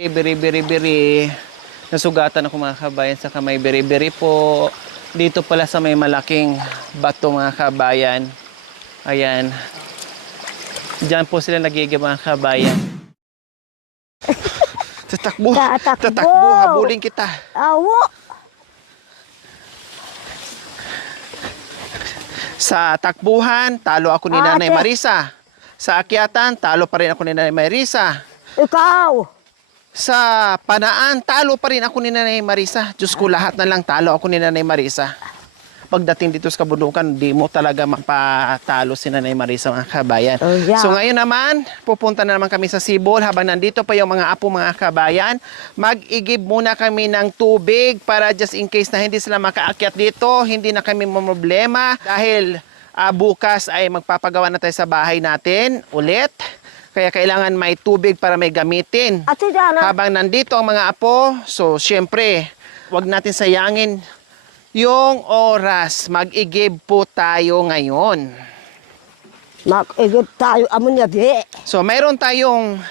Biri. Nasugatan ako mga kabayan sa kamay biri po. Dito pala sa may malaking bato mga kabayan. Ayan. Diyan po sila nagigib mga kabayan. Tatakbo. Tatakbo. Habulin kita. Awo. Sa takbuhan, talo ako ni Nanay Marisa. Sa akyatan, talo pa rin ako ni Nanay Marisa. Ikaw. Sa panaan, talo pa rin ako ni Nanay Marisa. Diyos ko, lahat na lang talo ako ni Nanay Marisa. Pagdating dito sa kabundukan, di mo talaga mapatalo si Nanay Marisa mga kabayan. Oh, yeah. So ngayon naman, pupunta na naman kami sa Sibol. Habang nandito pa yung mga apo mga kabayan, mag-igib muna kami ng tubig para just in case na hindi sila makaakyat dito, hindi na kami problema dahil bukas ay magpapagawa na tayo sa bahay natin ulit. Kaya kailangan may tubig para may gamitin. Habang nandito ang mga apo, so syempre, wag natin sayangin yung oras. Mag-igib po tayo ngayon. Mag-igib tayo, amon niya, di. So mayroon tayong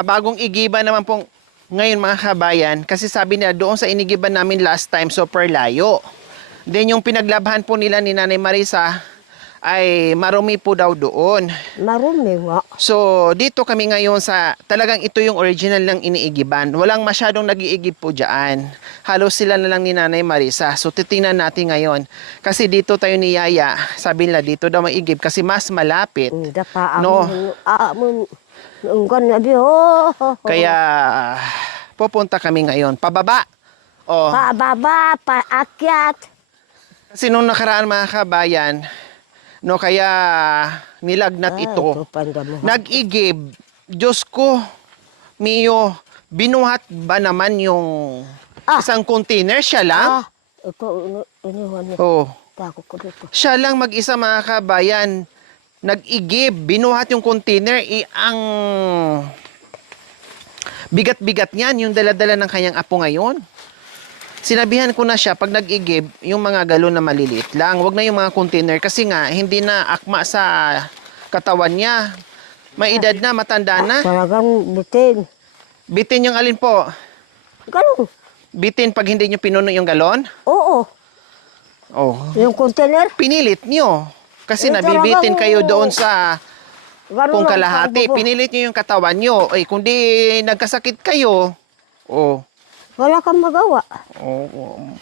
bagong igiban naman pong ngayon mga kabayan. Kasi sabi nila doon sa inigiban namin last time, super layo. Then yung pinaglabhan po nila ni Nanay Marisa, ay marumi po daw doon. Marumi nga. So, dito kami ngayon sa, talagang ito yung original ng iniigiban. Walang masyadong nag-iigib po dyan. Halos sila na lang ni Nanay Marisa. So, titingnan natin ngayon. Kasi dito tayo ni Yaya, sabi nila dito daw maigib kasi mas malapit. No? Kaya, pupunta kami ngayon. Pababa. Oh. Pababa, paakyat. Kasi nung nakaraan mga kabayan, no, kaya nilagnat ito. Nag-igib. Diyos ko, Mio, binuhat ba naman yung isang container? Siya lang? Oh. Siya lang mag-isa mga kabayan. Nag-igib. Binuhat yung container. Ang bigat-bigat niyan, yung dala-dala ng kanyang apo ngayon. Sinabihan ko na siya, pag nag-igib, yung mga galon na maliliit lang. Huwag na yung mga container kasi nga, hindi na akma sa katawan niya. May edad na, matanda na. Talagang bitin. Bitin yung alin po? Galon. Bitin pag hindi nyo pinuno yung galon? Oo. Oh. Yung container? Pinilit nyo. Kasi nabibitin kayo doon sa kung kalahati. Pinilit nyo yung katawan nyo. Eh, kung di nagkasakit kayo, wala kang magawa.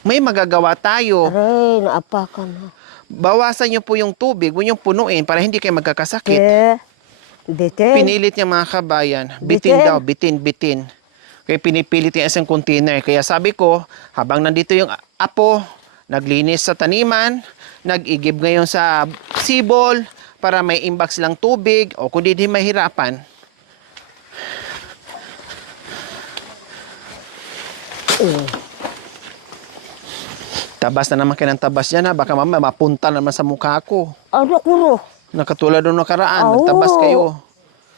May magagawa tayo. Aray, naapakan na. Bawasan nyo po yung tubig, huwag nyo punuin para hindi kayo magkakasakit. Bitin. Pinilit niya mga kabayan. Bitin daw, bitin. Kaya pinipilit yung isang container. Kaya sabi ko, habang nandito yung apo, naglinis sa taniman, nag-igib ngayon sa Sibol para may imbak silang tubig o kung di mahirapan. Tabas na naman kayo ng tabas yan ha. Baka mamaya mapunta naman sa mukha ko. Ano kuro? Nakatulad doon nakaraan. Nagtabas kayo.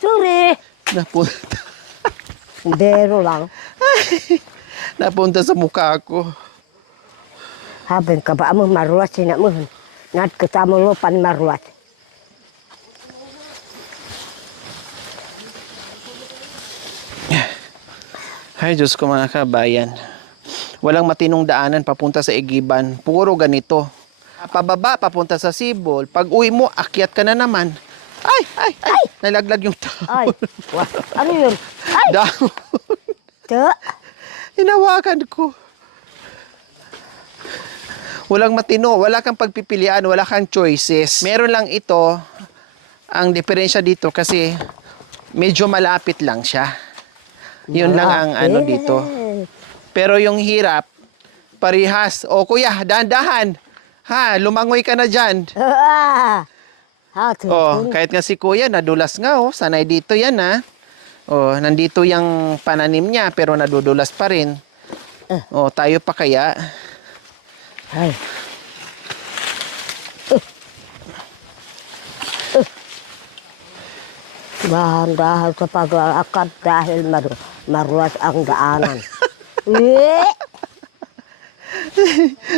Sorry. Napunta. Bero lang. Napunta sa mukha ko. Habang ka ba mo maruat sina mo. Nat kita mo lupan maruat. Ay, Diyos ko mga kabayan. Walang matinong daanan papunta sa igiban. Puro ganito. Pababa, papunta sa Sibol. Pag uwi mo, akyat ka na naman. Ay! Nalaglag yung tao. Ay! Ano yun? Ay! Dahon. Hinawakan ko. Walang matino. Wala kang pagpipilian. Wala kang choices. Meron lang ito. Ang diferensya dito kasi medyo malapit lang siya. Yun lang ang ano dito. Pero yung hirap, parihas. O kuya, dahan-dahan. Ha, lumangoy ka na dyan. Kahit nga si kuya, nadulas nga. Sanay dito yan ha. Nandito yung pananim niya, pero nadudulas pa rin. Tayo pa kaya. Ay. Dahan-dahan sa pag-akad dahil maruwas ang daanan.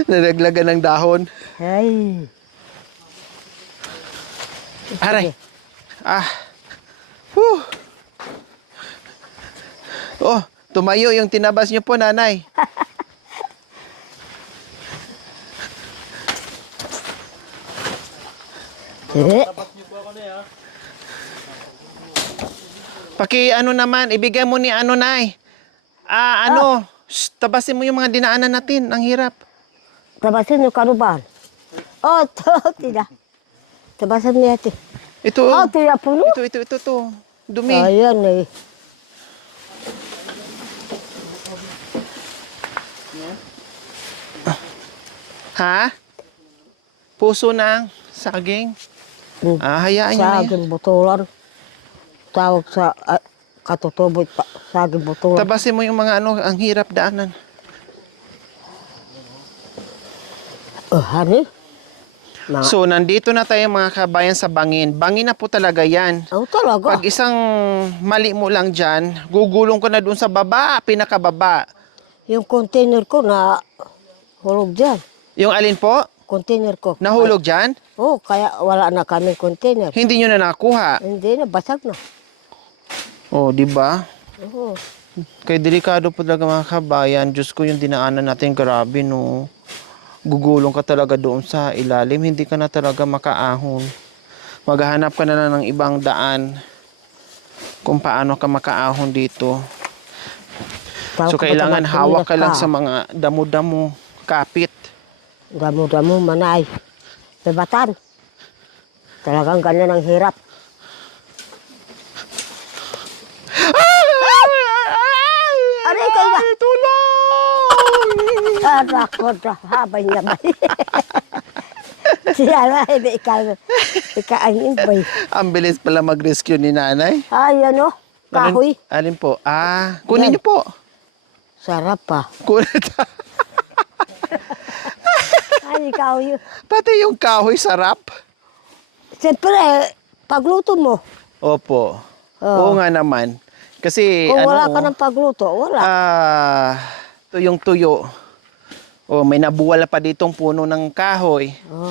Nalaglagan ng dahon. Ay. Aray. Oh, tumayo yung tinabas niyo po, nanay. Eh, Paki ano naman, ibigay mo ni ano, nay. Tabasin mo yung mga dinaanan natin. Ang hirap. tabasin yung karuban. Oh, to, tidak. Tabasin niya ito. Ito, Oh, tidak puno. ito. Dumi. Ayan eh. Ha? Puso ng saging. Hayaan nyo na yan. Saging butulan. Tawag sa katutuboy pa. Saging butulan. Tabasin mo yung mga ano, ang hirap daanan. Hani? Mga, So, nandito na tayo mga kabayan sa bangin. Bangin na po talaga yan. oh, talaga. Pag isang mali mo lang dyan, gugulong ka na dun sa baba, pinakababa. Yung container ko na hulog dyan. Yung alin po? Container ko. Nahulog dyan? Oh, kaya wala na kami container. Hindi nyo na nakuha. Hindi na, basag na. Oh, di ba? Oo. Kaya delikado po talaga mga kabayan. Diyos ko, yung dinaanan natin, grabe no. Gugulong ka talaga doon sa ilalim. Hindi ka na talaga makaahon. Maghahanap ka na lang ng ibang daan kung paano ka makaahon dito. So, kailangan hawak ka lang sa mga damo-damo, kapit. Damo-damo, manay. Bebatan. Talagang ganyan ang hirap. Aray, kayo na. Tulong! Anak ko na, habay niya ba? Siya na, hindi ikaangin ba? Ang bilis pala mag-rescue ni nanay. Ay, ano? Kahoy. Alin po? Kunin Yan. niyo po. Sarap pa. Kunin. Ay, kahoy. Pati yung kahoy sarap. Siyempre, pagluto mo. Opo. Oo. Oo nga naman. Kasi Kung ano, wala ka ng pagluto, wala. tuyong-tuyo. May nabuwal pa ditong puno ng kahoy. Oh.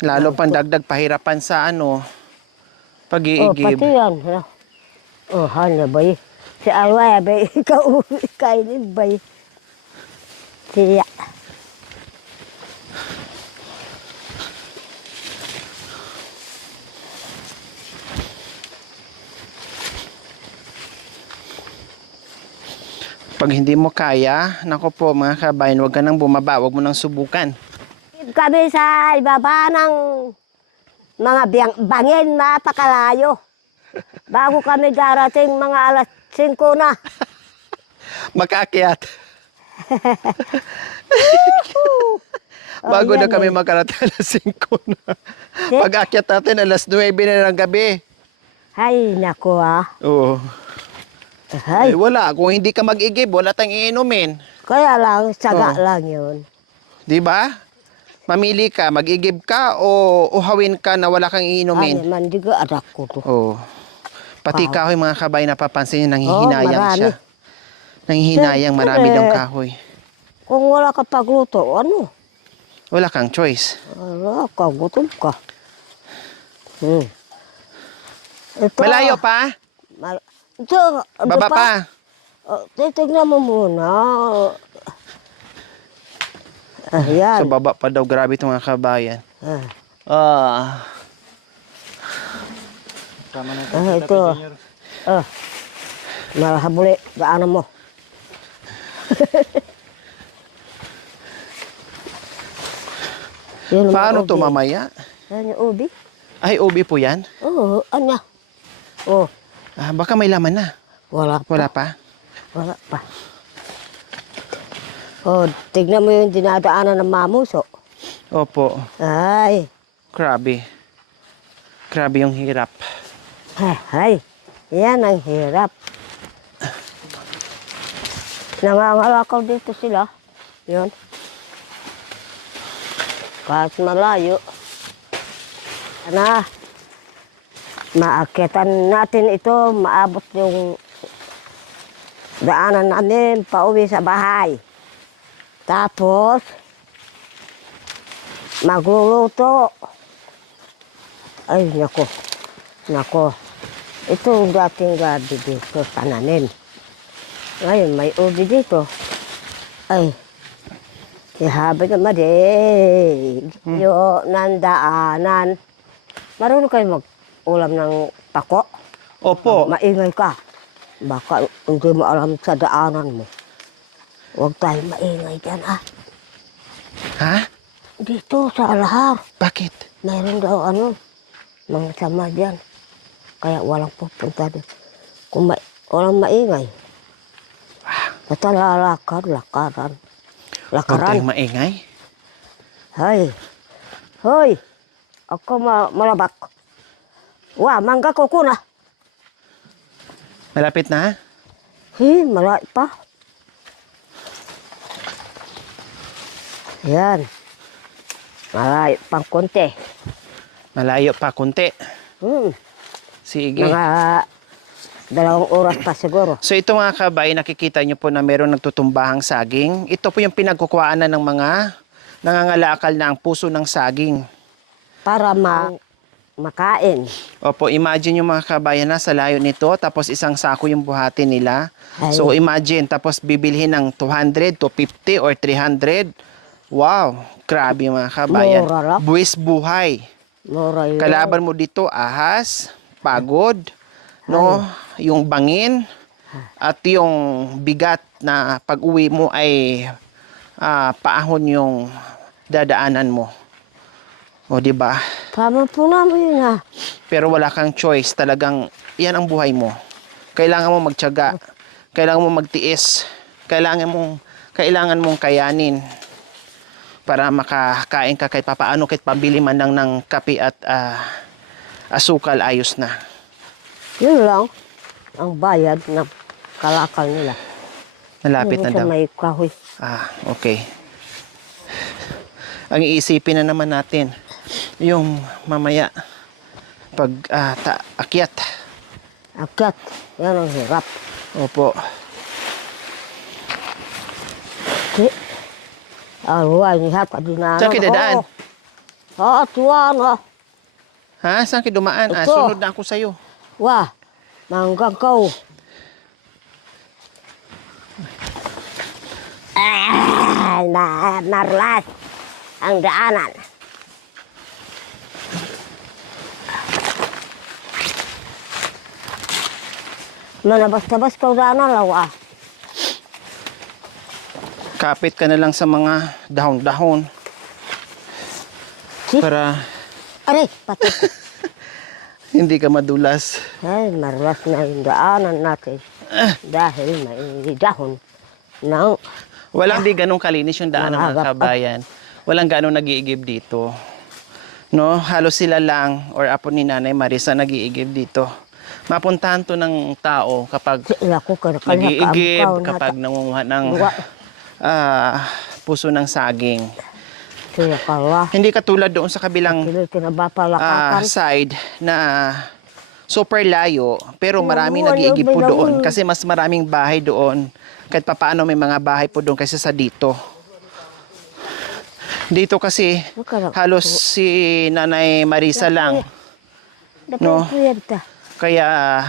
Lalo pang dagdag pahirapan sa ano, Oh, pag-iigib. pati yan. Ano? Oh, hanya ba eh. Si Alwaya ba eh, ikaw kainin ba eh. Siya. Pag hindi mo kaya, nako po mga kabayan, huwag ka nang bumaba, huwag mo nang subukan. Kami sa ibaba ng mga bangin, napakalayo. Bago kami darating, mga alas 5 na. Makaakyat. Bago Ayan na kami eh. makarating alas 5 na. Pag-akyat natin alas 9 na ng gabi. Ay, naku ah. Oo. Ay, Wala. Kung hindi ka mag-igib, wala tayong iinumin. kaya lang, saga Oh. lang yun. Di ba? Mamili ka, mag-igib ka o uhawin ka na wala kang Ay, iinumin. man, di ko anak ko to. Oo. Pati Wow. kahoy mga kabay, napapansin niyo, nanghihinayang marami. siya. Nanghihinayang, marami Siyempre. daw kahoy. Kung wala ka pagluto, ano? Wala kang choice. Wala ka, gutom ka. Ito, Malayo pa? Ito, Baba pa? Titignan mo muna. Ayan. So baba pa daw, grabe itong mga kabayan. Ah. Ito. Malahabuli, daanan mo. Yun ang Paano ubi. to mamaya? Yan yung ubi. Ay, ubi po yan? Oo, anya. Oh, Baka may laman na. wala pa. Wala pa? Wala pa. Oh, tignan mo yung dinadaanan ng mamuso. Opo. Ay, Grabe. Grabe yung hirap. ay, yan ang hirap. Nangangalakaw dito sila. Yun. Kahit malayo. Sana, maakyatan natin ito, maabot yung daanan namin pauwi sa bahay. Tapos, magluluto. Ay, nako. Nako. Ito ang dating gabi dito, tananin. Ngayon, may ubi dito. Ay, ihabi naman eh. Yo, nandaanan. Marunong kayo mag-ulam ng pako? Opo. Maingay ka. Baka hindi mo alam sa daanan mo. Huwag tayo maingay dyan, ah. Ha? Dito sa Alahar, Bakit? mayroon daw mga sama dyan. Kaya walang pupunta din. Kung walang maingay, basta lakaran. Huwag tayong maingay. Hay, hoy, ako malabak. Wah, mangga ko kuna. Malapit na? Malay pa. Yan. Malay pang konti. Malayo pa kunti. Sige. Mga 2 oras pa siguro. So ito mga kabay, nakikita nyo po na meron nagtutumbahang saging. Ito po yung pinagkukuhaanan ng mga nangangalakal na ang puso ng saging. Para makain. Opo, imagine yung mga kabayan na sa layo nito, tapos isang sako yung buhatin nila. Ay. So imagine, tapos bibilhin ng 200 to 50 or 300. Wow, grabe mga kabayan. Mura lang. Buwis buhay. Mura yun. Kalaban mo dito, ahas, pagod, no, yung bangin, at yung bigat na pag-uwi mo ay paahon yung dadaanan mo. O, di ba? Tama po namin yun, ha. Pero wala kang choice, talagang yan ang buhay mo. Kailangan mo magtiyaga, kailangan mo magtiis, kailangan mong kayanin para makakain ka kahit papaano, kahit pabili man lang ng kape at asukal, ayos na. Yun lang ang bayad ng kalakal nila. Malapit na Sa daw. may kahoy. Okay. Ang iisipin na naman natin, yung mamaya, pag akyat. Akyat. Yan ang hirap. Opo. Aruay ni hata dinaanan. Saan kayo dadaan? Tuwan, ha. Ha? Saan kayo dumaan? Ito. Sunod na ako sa'yo. Wah, manggang kau. Narlas ang daanan. Manabas-tabas kau daanan lawa. Kapit ka na lang sa mga dahon-dahon Si? para Aray, pati. hindi ka madulas. Ay, marlas na yung daanan natin. Dahil may dahon ng Walang di ganong kalinis yung daan ng mga Mahagap. kabayan. Walang ganong nag-iigib dito. No, halos sila lang or apo ni Nanay Marisa nag-iigib dito. Mapuntahan to ng tao kapag sila ko nag-iigib, kapag nangunguha ng puso ng saging. Sila kala. Hindi katulad doon sa kabilang Sila tinabapalakakan. side na super layo, pero maraming Wala, nag-iigib po wala, doon wala. kasi mas maraming bahay doon. Kahit papaano may mga bahay po doon kaysa sa dito. Dito kasi halos si Nanay Marisa lang. No. Kaya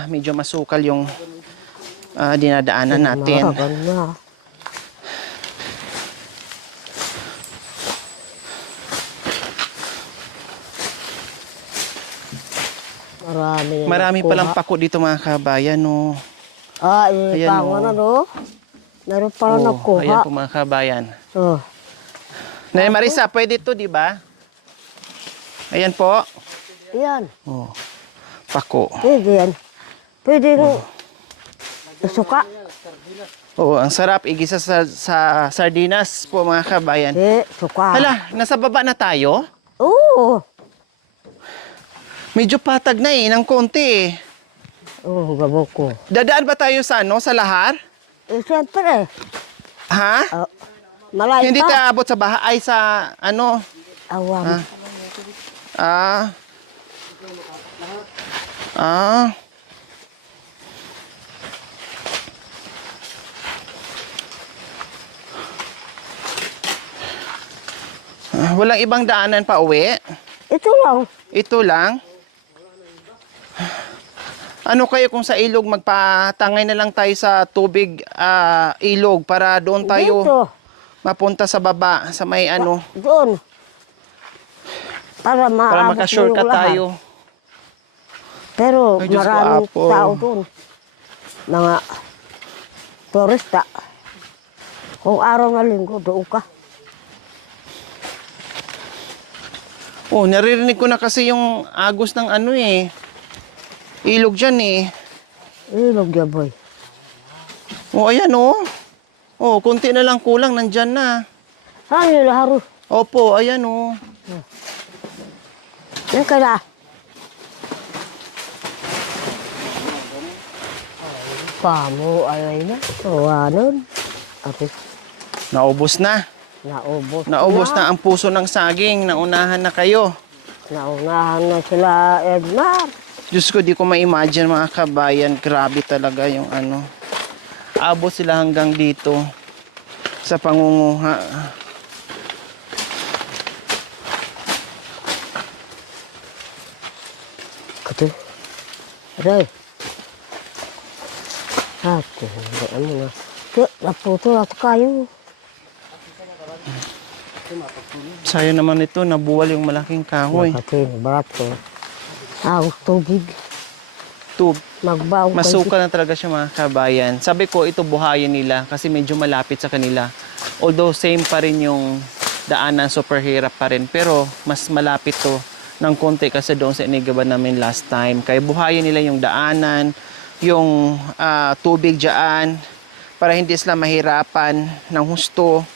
medyo masukal yung dinadaanan natin. Marami palang pako dito mga kabayan. No. Ayan, Ayan oh. no? Meron pala Ayan nakuha. po mga kabayan. Oh. Nanay Marisa, pwede to, di ba? Ayan po. Ayan. Oh, pako. Pwede yan. Pwede suka. Oo, ang sarap. Igisa sa sardinas po mga kabayan. Suka. Hala, nasa baba na tayo? Oo. Medyo patag na ng konti eh. Oh, gabo ko. Dadaan ba tayo sa sa lahar? Siyempre. Ha? Malayo Hindi pa. tayo abot sa bahay sa Awam. Ah. Ah. Walang ibang daanan pa uwi? Ito lang. Ito lang? Ano kayo kung sa ilog magpatangay na lang tayo sa tubig ilog para doon tayo Dito. mapunta sa baba sa may ano Doon. Para maabot mo maka-shortcut yung lahat. tayo. Pero Ay, Diyos ko, maraming Apo. tao doon. Mga turista. Kung araw na linggo, doon ka. Oh, naririnig ko na kasi yung agos ng ano eh. Ilog dyan eh. Ilog ya, boy. Oh, ayan oh. Oh, konti na lang kulang, nandyan na. Saan yung laharo? Opo, ayan oh. Yan ka na. Pamo, ayay na. Tawanan. Ate, Naubos na. naubos. Naubos na ang puso ng saging. Naunahan na kayo. Naunahan na sila, Edmar. Diyos ko, di ko ma-imagine mga kabayan. Grabe talaga yung ano. Abot sila hanggang dito sa pangunguha. Ate. Aray. Ate, hindi mo na. Kaya, naputo na kayo. Sayang naman ito, nabuwal yung malaking kahoy. Ate, barat ko. Tubig. Magbaw. Masuka na talaga siya mga kabayan. Sabi ko, ito buhayin nila kasi medyo malapit sa kanila. Although same pa rin yung daanan, super hirap pa rin. Pero mas malapit to ng konti kasi doon sa inigaban namin last time. Kaya buhayin nila yung daanan, yung tubig dyan para hindi sila mahirapan ng husto.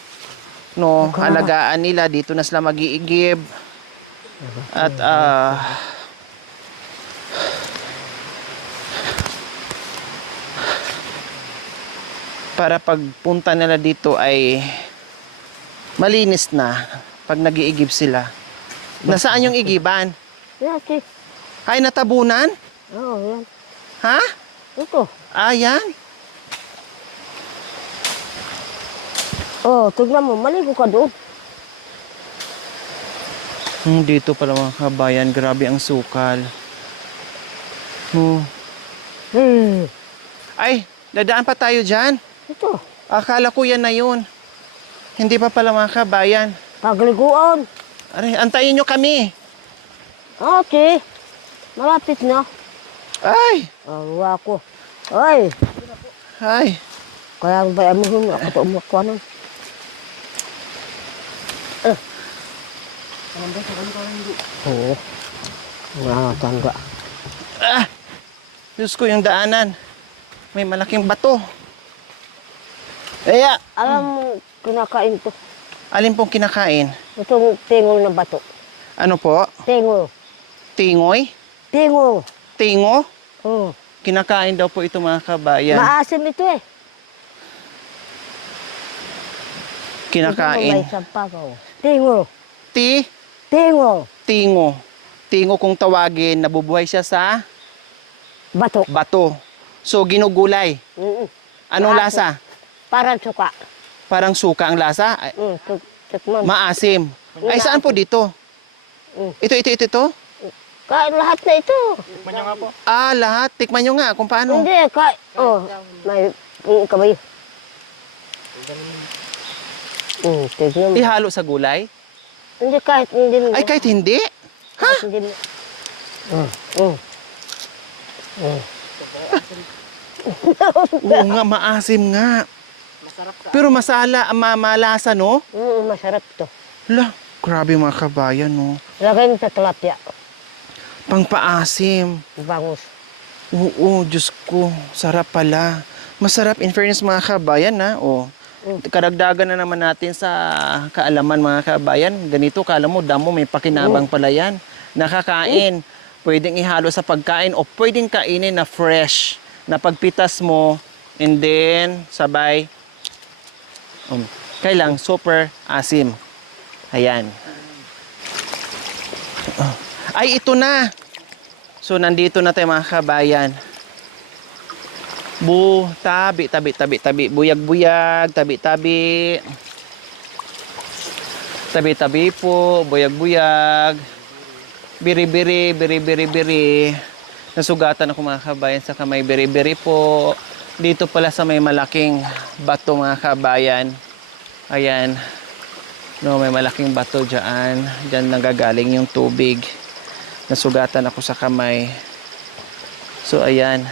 No, alagaan nila. Dito na sila mag-iigib. At para pagpunta nila dito ay malinis na pag nag-iigib sila. Nasaan yung igiban? Yan, ate. Ay, natabunan? Oo, yan. Ha? Ito. Ayan. Oh, tignan mo, maligo ka doon. Dito pala mga kabayan, grabe ang sukal. Eh, Ay, dadaan pa tayo dyan. ito. Akala ko yan na yun. Hindi pa pala mga kabayan. Pagliguan. Aray, antayin nyo kami. Ate, malapit na. Ay, Awa ko. Ay, ay. kaya ba mo hun ako to umukuha nun. Oo. Nga tanda. Ah, Diyos ko, yung daanan. May malaking bato. Kaya, Alam mo, kinakain to. alin pong kinakain? Itong tingol na bato. Ano po? Tingol. Tingoy? Tingol. Tingo? Oo. Kinakain daw po ito mga kabayan. Maasim ito eh. Kinakain. May sampagaw. Tingol. Ti? Tingol. Tingo. Tingo kung tawagin, nabubuhay siya sa Bato. bato. So, ginugulay. Mm-mm. Anong Maasim. lasa? Parang suka. Parang suka ang lasa? Ay, Tikman. maasim. Ay, saan po dito? Mm. Ito? Kain lahat na ito. Ah, lahat. Tikman nyo nga kung paano. Hindi, kain. Oh, may kamay. Tignan mo. Ihalo sa gulay? Hindi, kahit hindi mo. Ay, kahit hindi. Kahit hindi mo. Oo nga, maasim nga. Pero malasa, no? Masarap to. Lah, grabe mga kabayan, no? Lagay mo sa tilapia. Pangpaasim. Bangus. Oo, Diyos ko. Sarap pala. Masarap in fairness mga kabayan, ha? O, karagdagan na naman natin sa kaalaman mga kabayan. Ganito, kala mo, damo, may pakinabang pala yan. Nakakain. Pwedeng ihalo sa pagkain o pwedeng kainin na fresh. Na pagpitas mo, and then, sabay, kailang super asim. Ayan. Ay, ito na. So, nandito na tayo mga kabayan. Tabi. Buyag-buyag, tabi-tabi. Tabi-tabi po, buyag-buyag. Biri-biri. Nasugatan ako mga kabayan sa kamay beri-beri po. Dito pala sa may malaking bato mga kabayan. Ayan. No, may malaking bato dyan. Dyan nagagaling yung tubig. Nasugatan ako sa kamay. So, ayan.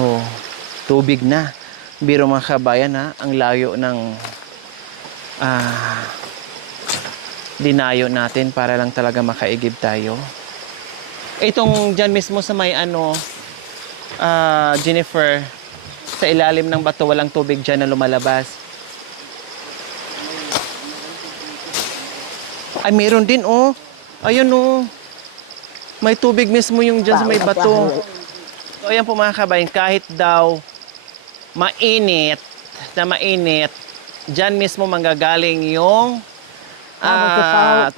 Oh, tubig na. Biro mga kabayan ha, ang layo ng dinayo natin para lang talaga makaigib tayo. Itong dyan mismo sa may Jennifer, sa ilalim ng bato walang tubig dyan na lumalabas. Ay, meron din oh. Ayun oh. May tubig mismo yung dyan sa may bato. So, ayan po mga kabayan, kahit daw mainit, dyan mismo manggagaling yung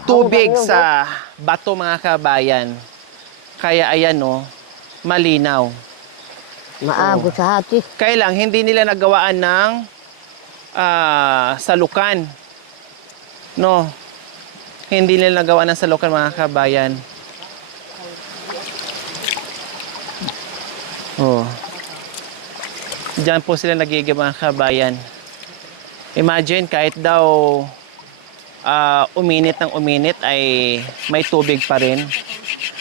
tubig sa bato mga kabayan. Kaya ayan oh, malinaw. Maago sa hati. Kaya lang, hindi nila nagawaan ng salukan. No. Hindi nila nagawa ng salukan mga kabayan. Oh. Diyan po sila nagigib mga kabayan. Imagine kahit daw uminit ng uminit ay may tubig pa rin.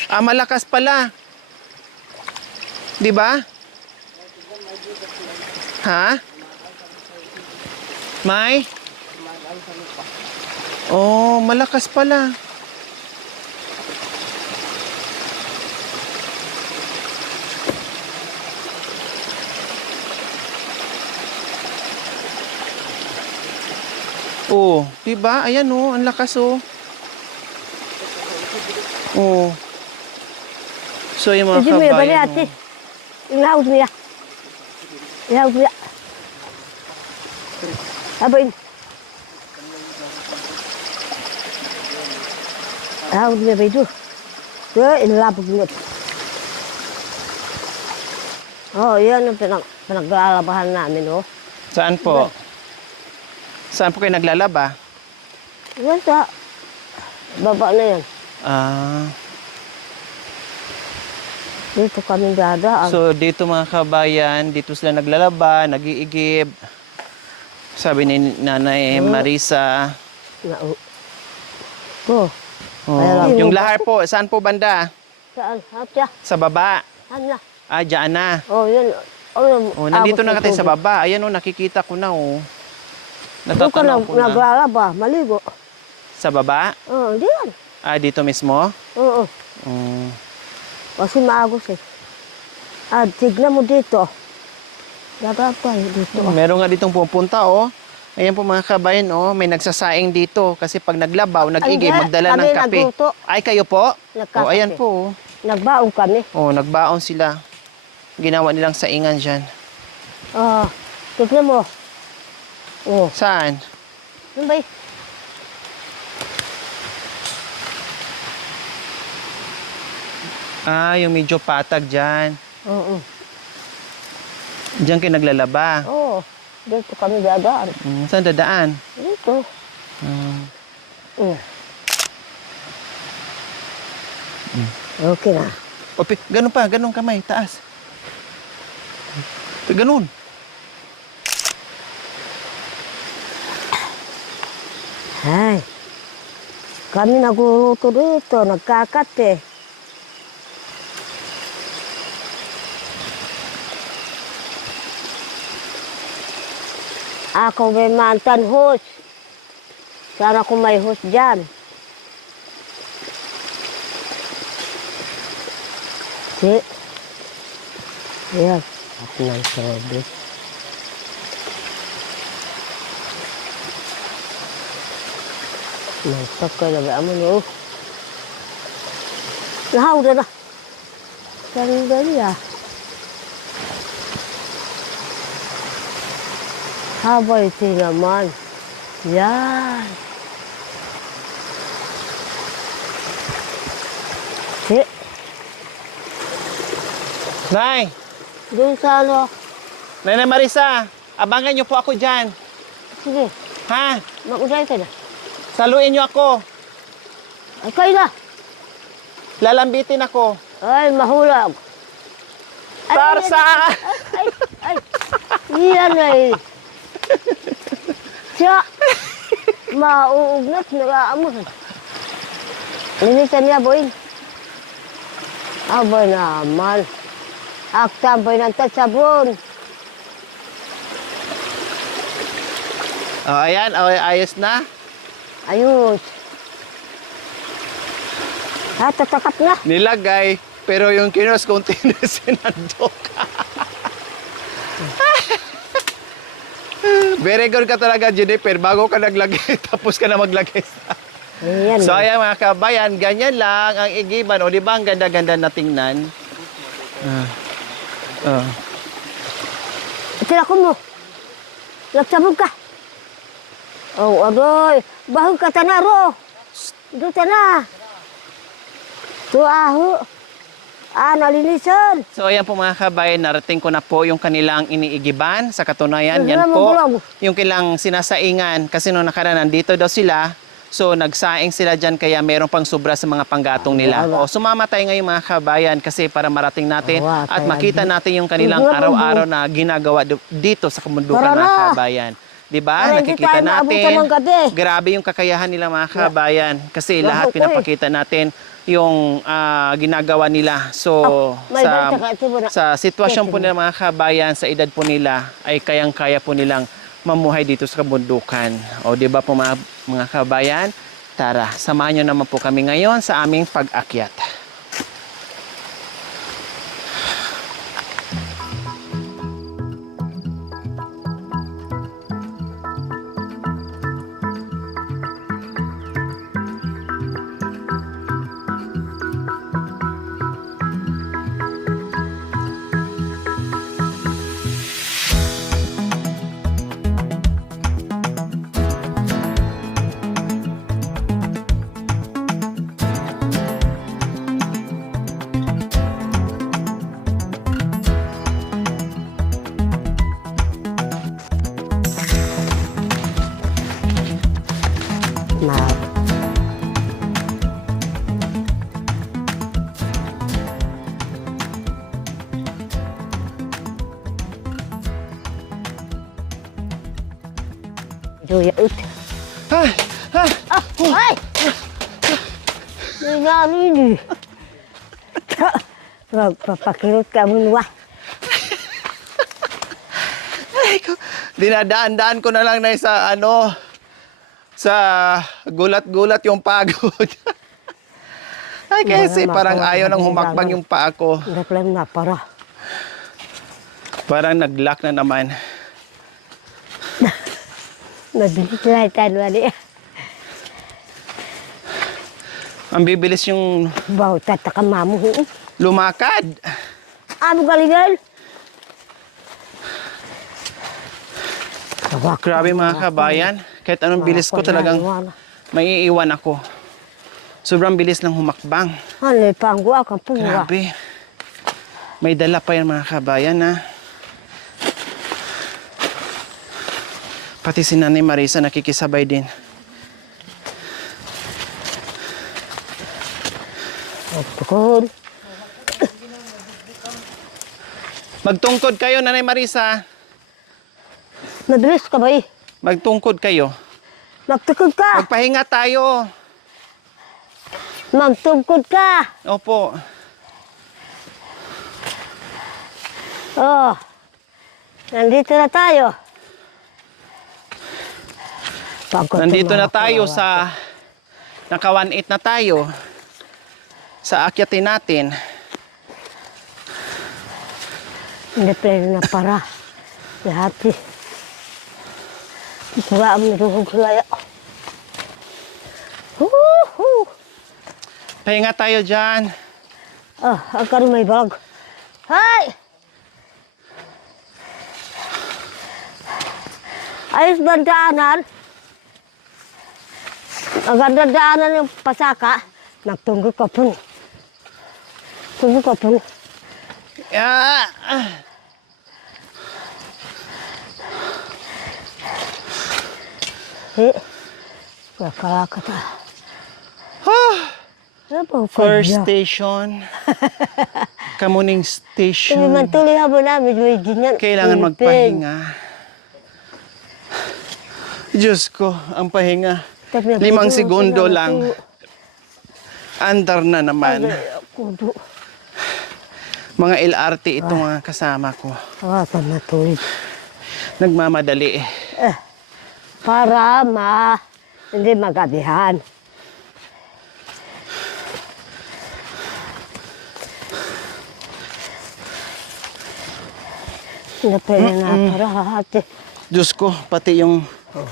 Malakas pala. 'Di ba? Ha? May? Oh, malakas pala. Oh, 'di ba? Ayan oh, ang lakas oh. Oh. So yung mga Hindi mo kabayan. ba ate? Ilaw mo ya. Ilaw mo ya. Abain. Ilaw mo ba ito? So, inilapag mo. Oh, yan ang pinaglalabahan namin oh. Saan po? Saan po kayo naglalaba? Yan sa baba na yan. Dito kami dadaan. So dito mga kabayan, dito sila naglalaba, nag-iigib. Sabi ni Nanay Marisa. Oh. Yung lahar po, saan po banda? Saan? Hapya? Sa baba. Saan na? Dyan na. Oh, yan. Nandito na tayo sa baba. Ayan nakikita ko na Natatanaw ko na. Naglalaba, maligo. Sa baba? Oo, diyan. Dito mismo? Oo. Kasi maagos eh. Tignan mo dito. Gagapay dito. Meron nga ditong pupunta Ayan po mga kabayan may nagsasaing dito. Kasi pag naglabaw, nag-igib, magdala ng kape. Nagluto. Ay, kayo po? Nagkakape. Ayan po. Nagbaon kami. Nagbaon sila. Ginawa nilang saingan dyan. Tignan mo. Saan? Ano ba Yung medyo patag dyan. Oo. Diyan kayo naglalaba. Oo. Dito kami dadaan. Saan dadaan? Dito. Okay na. Ganun pa, ganun kamay, taas. Ganun. Ay. Kami nagluluto dito, nagkakate. Ako may mantan host. Sana kung may host dyan. Ayan. Ako ng service. Mantap ka na ba mo no? Nahaw na. Sandali Habay naman. Yan. Nay! Doon sa Nanay Marisa, abangan niyo po ako dyan. Sige, Ha? mag-uday ka na. Saluin niyo ako. Ay, kayo na. Lalambitin ako. Ay, mahulog. Tarzan! Ay, yan ay. Siya, mauugnat, nag-aamon. Linitan niya, boy. Aba naman. Aktambay ng sabon. Ayan, ayos na. Ayos. Tatakap na. Nilagay, pero yung kinos container sinandok. Very good ka talaga, Jennifer. Bago ka naglagay, tapos ka na maglagay. Ayan. So ayan mga kabayan, ganyan lang ang igiban. O di ba ang ganda-ganda na tingnan? Itilakon mo. Lagsabog ka. Oh, adoy. Bahog ka tanaro. Doon na. Tuaho. Nalinisan. So ayan po mga kabayan, narating ko na po yung kanilang iniigiban. Sa katunayan, yan Ano po naman, yung kilang sinasaingan. Kasi nung nakaraan, nandito daw sila. So nagsaing sila dyan kaya meron pang sobra sa mga panggatong nila. O sumama tayo ngayon mga kabayan kasi para marating natin at makita natin yung kanilang araw-araw na ginagawa dito sa kamundukan Tara mga na. kabayan. Diba? Para hindi Nakikita tayo maabutan natin. ng gabi. Grabe yung kakayahan nila mga kabayan. Kasi lahat Lahat po pinapakita natin yung ginagawa nila. So may sa, banta ka, ito mo na. sa sitwasyon po nila mga kabayan, sa edad po nila, ay kayang-kaya po nilang mamuhay dito sa kabundukan. O di ba po mga kabayan? Tara, samahan nyo naman po kami ngayon sa aming pag-akyat. Na. Juya ut. Ay! Ay! Ay! Nangyari ini. Magpapakirot ka mo. Ay, dinadaan-daan ko na lang na sa sa gulat-gulat yung pagod. Ay, kasi parang ayaw nang humakbang yung paa ko. Naplan na para. Parang nag-lock na naman. Mabilis na tayo wali. Ang bibilis yung Bawa tataka mamu. lumakad. Amo galingan. Grabe mga kabayan. Kahit anong bilis ko talagang maiiwan ako. Sobrang bilis ng humakbang. Ano panggo ako punga. Grabe. May dala pa yan mga kabayan ha. Pati si Nanay Marisa nakikisabay din. Tukod. Magtungkod kayo, Nanay Marisa. Mabilis ka ba eh? Magtungkod kayo. Magtukod ka. Magpahinga tayo. Magtungkod ka. Opo. Oh. Nandito na tayo. Nandito na tayo sa naka 1.8 na tayo. Sa akyatin natin. Hindi pwede na para. Lahat eh. Pura ang naruhog laya. Pahinga tayo dyan. Oh, ang may bag. Hay! Ayos ba ang daanan? Ang ganda daanan yung pasaka. Nagtunggo ka po. Tunggo ka po. Ah. Eh, kakala ka ta. Ano pa First kadya? station. Kamuning Kami station. man tuloy habo namin, may ganyan. Kailangan Pilipin. magpahinga. Diyos ko, ang pahinga. 5 segundo lang. Andar na naman. Kudo. Mga LRT ito mga kasama ko. Hawakan na tuloy. Nagmamadali. Para hindi magabihan. Napili na para hati. Diyos ko, pati yung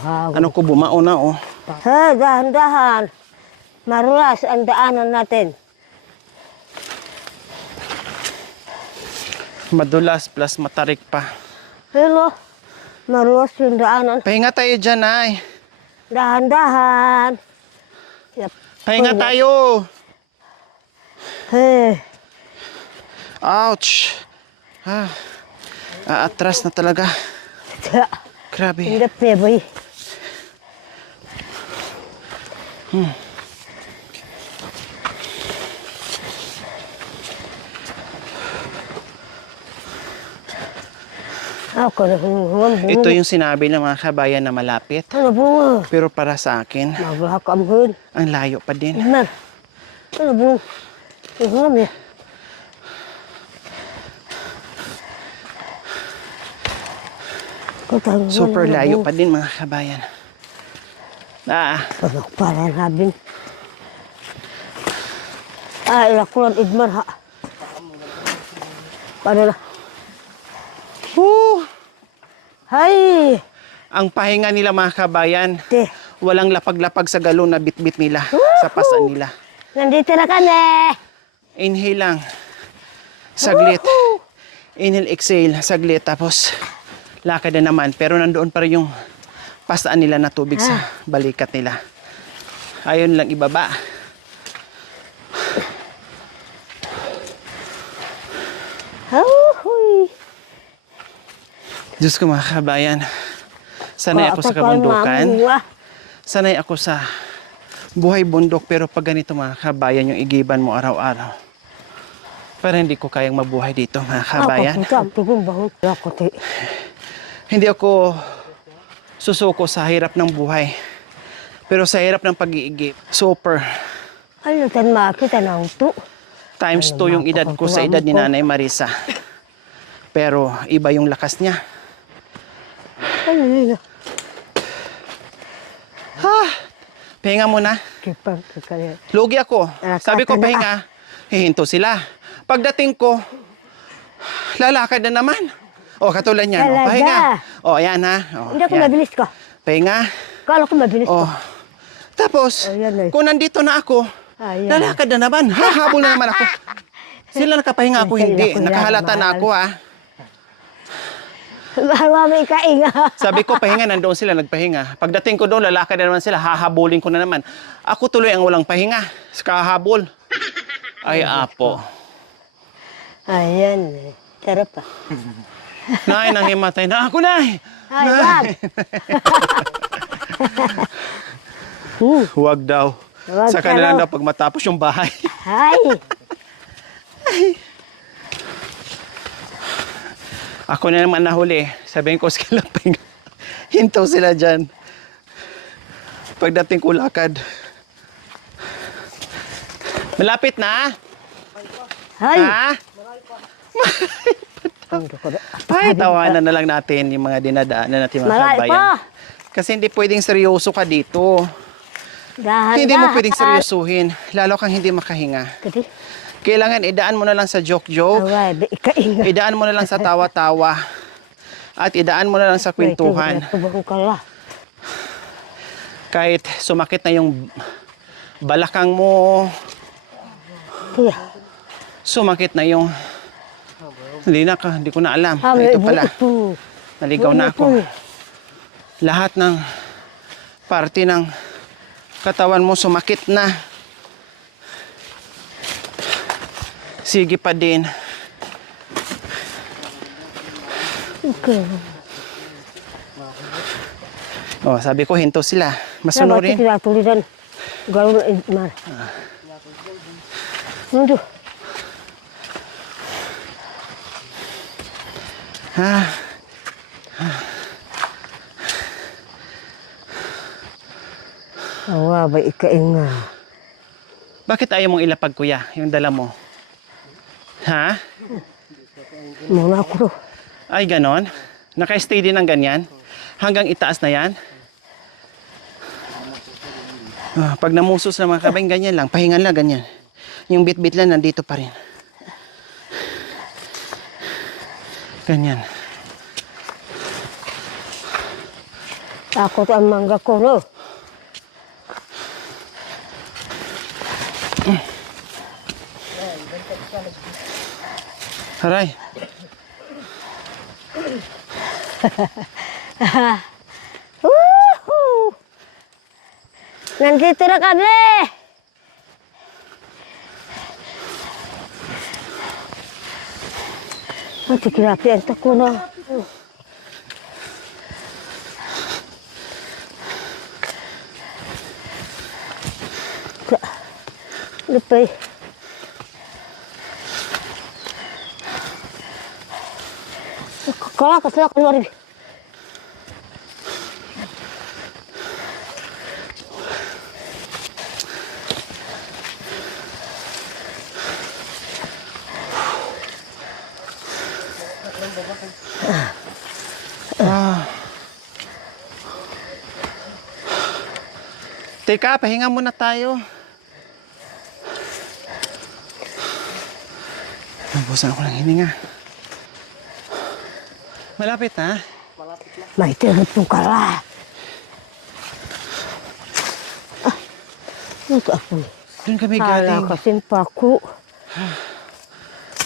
ano ko bumao na oh. Dahan-dahan. Marulas ang daanan natin. Madulas plus matarik pa. Hello. Marulas yung daanan. Pahinga tayo dyan ay. Dahan-dahan. Yep. Pahinga tayo. Hey. Ouch. Atras na talaga. Grabe. Hindi pwede. Ako na humuhuman. Ito yung sinabi ng mga kabayan na malapit. Ano bunga? Pero para sa akin, Maglakamhun. ang layo pa din. Man. Ano bunga? Humuhuman eh. Super layo pa din mga kabayan. Para namin. Ilakulan idman ha. Paano na? Woo! Hay! Ang pahinga nila mga kabayan, Te. walang lapag-lapag sa galon na bit-bit nila, sa pasan nila. Nandito na kami! Inhale lang. Saglit. Inhale, exhale. Saglit. Tapos, lakad na naman. Pero nandoon pa rin yung pasaan nila na tubig sa balikat nila. Ayun lang ibaba. Huy! Diyos ko mga kabayan. Sanay ako sa kabundukan. Sanay ako sa buhay bundok. Pero pag ganito mga kabayan, yung igiban mo araw-araw. Pero hindi ko kayang mabuhay dito mga kabayan. Hindi ako susuko sa hirap ng buhay. Pero sa hirap ng pag-iigib, super. Ano tan makita na ito? Times 2 yung edad ko sa edad ni Nanay Marisa. Pero iba yung lakas niya. Ano yun? Pahinga muna. Lugi ako. Sabi ko pahinga. Hihinto sila. Pagdating ko, lalakad na naman. O, katulad niyan. O, pahinga. O, ayan ha. O, Hindi ako yan. mabilis ka. Pahinga. Kala ko mabilis O. ka. Tapos, Ayan eh. kung nandito na ako, Ayan. lalakad na naman. Hahabol na naman ako. Sila nakapahinga ako, hindi. Sila, Nakahalata na ako ha. May kainga. Sabi ko, pahinga, nandoon sila, nagpahinga. Pagdating ko doon, lalakad na naman sila, hahabulin ko na naman. Ako tuloy ang walang pahinga. Kahabol. Ay, apo. Ayan. Sarap pa. Nay, nang himatay na ako, Nay. Ay, wag. Huwag daw. Huwag Sa ka kanila daw. daw pag matapos yung bahay. Ay. Ako na naman nahuli. Sabihin ko, sila pahinga. Hintaw sila dyan. Pagdating ko lakad. Malapit na? Ay. Ha? Ay, tawanan na lang natin yung mga dinadaanan natin mga Malay kabayan. pa. Kasi hindi pwedeng seryoso ka dito. Dahan-dahan. Hindi mo pwedeng seryosuhin. Lalo kang hindi makahinga. Kasi, Kailangan idaan mo na lang sa joke-joke. away, kainga. Idaan mo na lang sa tawa-tawa. At idaan mo na lang sa kwentuhan. Tubong ka la. Kahit sumakit na yung balakang mo, Kaya, sumakit na yung... Hindi ko na alam. may Ito pala. ito. Naligaw na ako. Lahat ng parte ng katawan mo sumakit na. Sige pa din. Okay. Oh, sabi ko hinto sila. Masunurin. Dapat kita tulisan. Galon idman. Aduh. Ha? Awa, ba ikainga. Bakit ayaw mong ilapag, kuya, yung dala mo? Ha? Muna ako. Ay, ganon? Naka-stay din ng ganyan? Hanggang itaas na yan? Pag namusos na mga kabayan, ganyan lang. Pahingan lang, ganyan. Yung bit-bit lang nandito pa rin. Ganyan. Takot ang mangga ko, no? Aray. Woohoo! Nandito na kami! Mati grabe ang tako na. Lupay. Kalakas na ako na. Teka, pahinga muna tayo. Nabusan ako ng hininga. Malapit ha? May tirot yung kala. Ito ako. Doon kami Kala galing. kasing pako.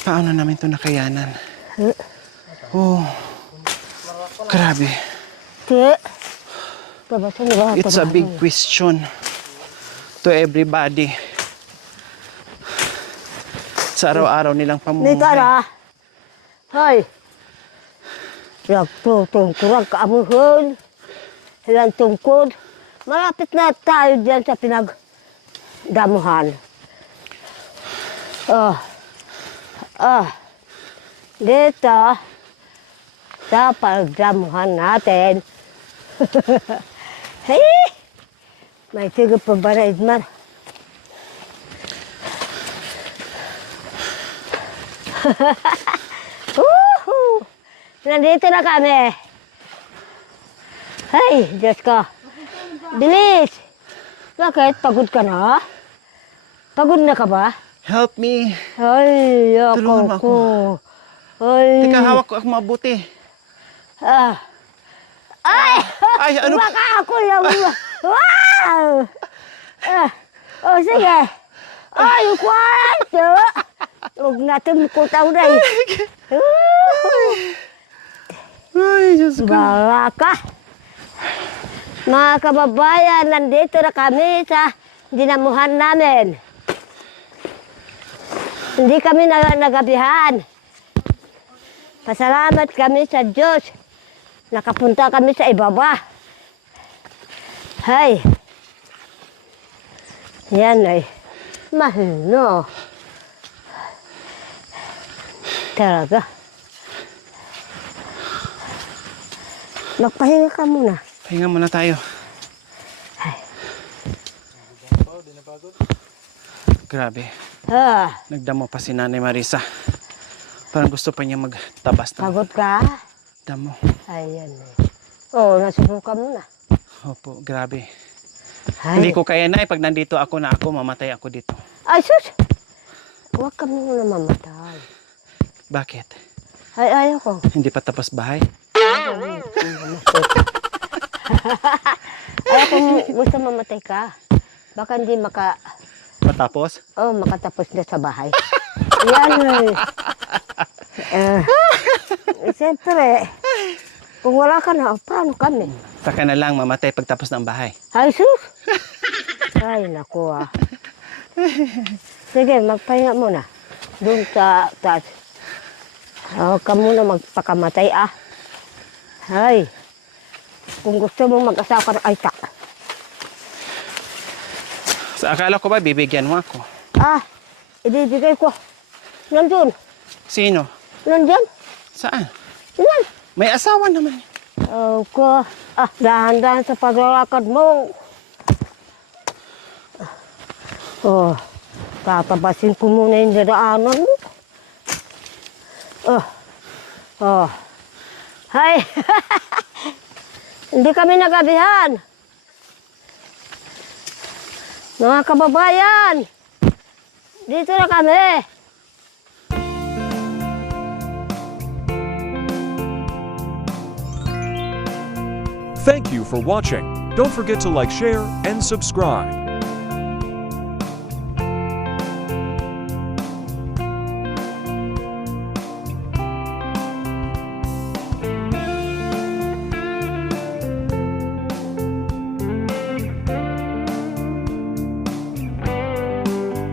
Paano namin ito nakayanan? Oh, grabe. Te. Tabasa niyo ba? It's a big question to everybody. Sa araw-araw nilang May pamumuhay. tara. Hoy. Kurang kaamuhon. Ilang tungkod. Malapit na tayo dyan sa pinagdamuhan. Dito, sa pagdamuhan natin. Hey! May tiga pa ba na Idmar? Woohoo! Nandito na kami. Hey, Diyos ko. Bilis! Bakit? Pagod ka na? Pagod na ka ba? Help me. Ay, Tulungan mo ako ko. Ay. Teka, hawak ko ako mabuti. Ah. Ay! Ay, ano? Baka ako lang. Wow! Oh, sige. Ay, kwarto. Huwag natin kutaw na eh. Ay, Diyos ko. Bala ka. Mga kababayan, nandito na kami sa dinamuhan namin. Hindi kami nagabihan. Pasalamat kami sa Diyos. Nakapunta kami sa ibaba. Hay. Yan ay mahino. Talaga. Magpahinga ka muna. Pahinga muna tayo. Grabe. Nagdamo pa si Nanay Marisa. Parang gusto pa niya magtabas ng Pagod ka? damo. Ayan eh. Oo, nasubukan mo na. Opo, grabe. Ay. Hindi ko kaya na pag nandito ako na ako, mamatay ako dito. Ay, sus! Huwag ka muna mamatay. Bakit? Ay, ayaw ko. Hindi pa tapos bahay? Ayaw ko gusto mamatay ka. Baka hindi Matapos? makatapos na sa bahay. Yan eh. Siyempre, kung wala ka na, paano kami? Saka na lang mamatay pagtapos ng bahay. Ay, sus! Ay, naku ah. Sige, magpahinga muna. Doon sa taas. Huwag ka muna magpakamatay ah. Ay, kung gusto mong mag-asawa ka, ay tak. Sa akala ko ba bibigyan mo ako? Ah, ibibigay ko. Nandun. Sino? Nandyan. Saan? Yan. May asawa naman. Ko. Dahan-dahan sa paglalakad mo. Tatabasin ko muna yung dadaanan mo. Hay. Hindi kami nagabihan. Mga kababayan, dito na kami. Thank you for watching. Don't forget to like, share, and subscribe.